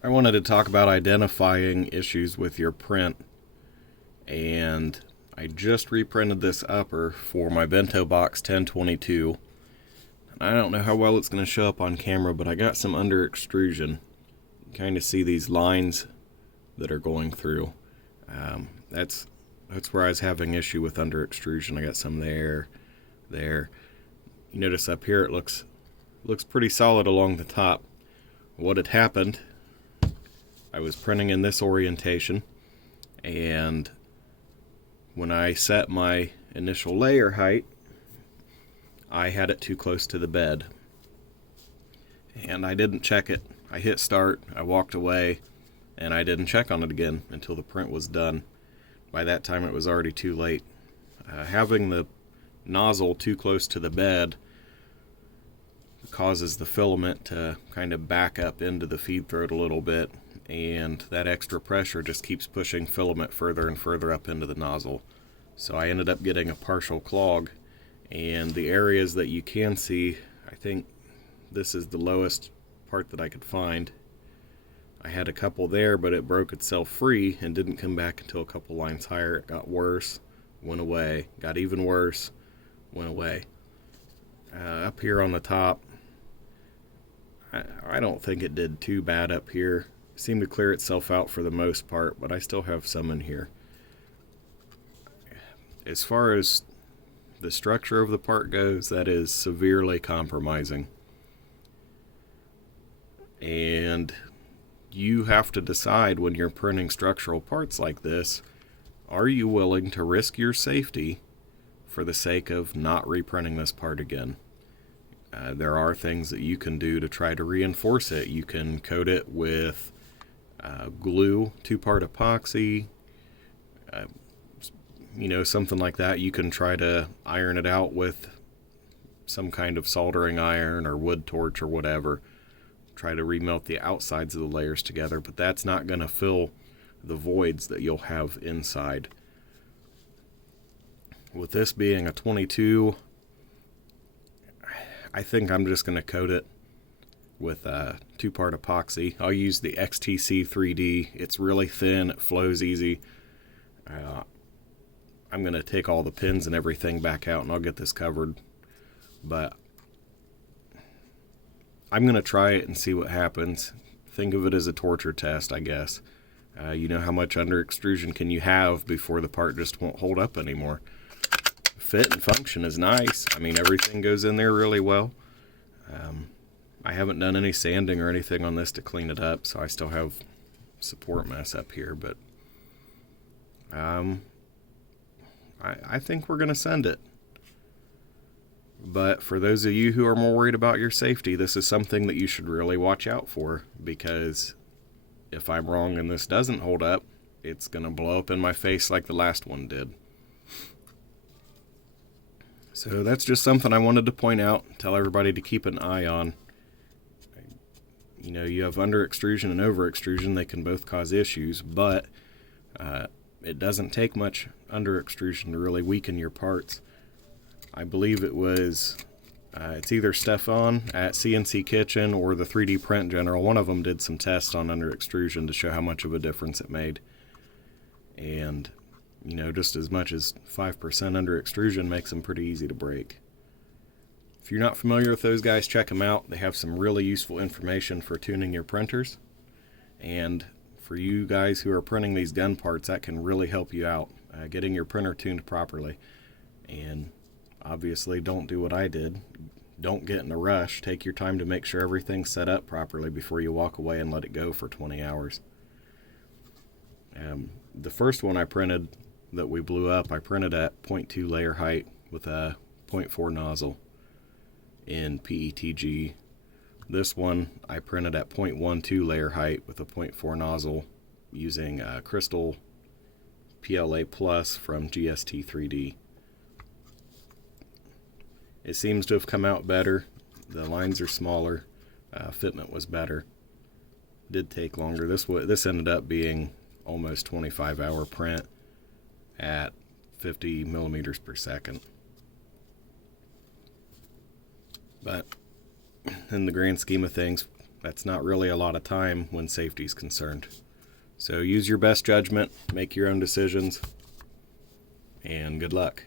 I wanted to talk about identifying issues with your print, and I just reprinted this upper for my bento box 1022. I don't know how well it's going to show up on camera, but I got some under extrusion. You kind of see these lines that are going through. That's where I was having issue with under extrusion. I got some there. You notice up here it looks pretty solid along the top. What had happened, I was printing in this orientation, and when I set my initial layer height, I had it too close to the bed, and I didn't check it. I hit start, I walked away, and I didn't check on it again until the print was done. By that time it was already too late. Having the nozzle too close to the bed causes the filament to kind of back up into the feed throat a little bit, and that extra pressure just keeps pushing filament further and further up into the nozzle. So I ended up getting a partial clog, and the areas that you can see, I think this is the lowest part that I could find. I had a couple there, but it broke itself free and didn't come back until a couple lines higher. It got worse, went away, got even worse, went away. Up here on the top, I don't think it did too bad up here. It seemed to clear itself out for the most part, but I still have some in here. As far as the structure of the part goes, that is severely compromising. And you have to decide when you're printing structural parts like this, are you willing to risk your safety for the sake of not reprinting this part again? There are things that you can do to try to reinforce it. You can coat it with glue, 2-part epoxy, something like that. You can try to iron it out with some kind of soldering iron or wood torch or whatever. Try to remelt the outsides of the layers together, but that's not going to fill the voids that you'll have inside. With this being a 22, I think I'm just going to coat it with 2-part epoxy. I'll use the XTC 3D. It's really thin, it flows easy. I'm going to take all the pins and everything back out and I'll get this covered. But I'm going to try it and see what happens. Think of it as a torture test, I guess. You know how much under extrusion can you have before the part just won't hold up anymore. Fit and function is nice. I mean, everything goes in there really well. I haven't done any sanding or anything on this to clean it up, so I still have support mess up here, but I think we're going to send it. But for those of you who are more worried about your safety, this is something that you should really watch out for, because if I'm wrong and this doesn't hold up, it's going to blow up in my face like the last one did. So that's just something I wanted to point out, tell everybody to keep an eye on. You know, you have under extrusion and over extrusion. They can both cause issues, but it doesn't take much under extrusion to really weaken your parts. I believe it was, it's either Stefan at CNC Kitchen or the 3D Print General. One of them did some tests on under extrusion to show how much of a difference it made. And you know, just as much as 5% under extrusion makes them pretty easy to break. If you're not familiar with those guys, check them out. They have some really useful information for tuning your printers. And for you guys who are printing these gun parts, that can really help you out, getting your printer tuned properly. And obviously, don't do what I did. Don't get in a rush. Take your time to make sure everything's set up properly before you walk away and let it go for 20 hours. The first one I printed that we blew up, I printed at 0.2 layer height with a 0.4 nozzle in PETG. This one I printed at 0.12 layer height with a 0.4 nozzle using Crystal PLA Plus from GST 3D. It seems to have come out better. The lines are smaller. Fitment was better. Did take longer. This ended up being almost 25-hour print at 50 millimeters per second. But in the grand scheme of things, That's not really a lot of time when safety is concerned. So use your best judgment, make your own decisions, and good luck.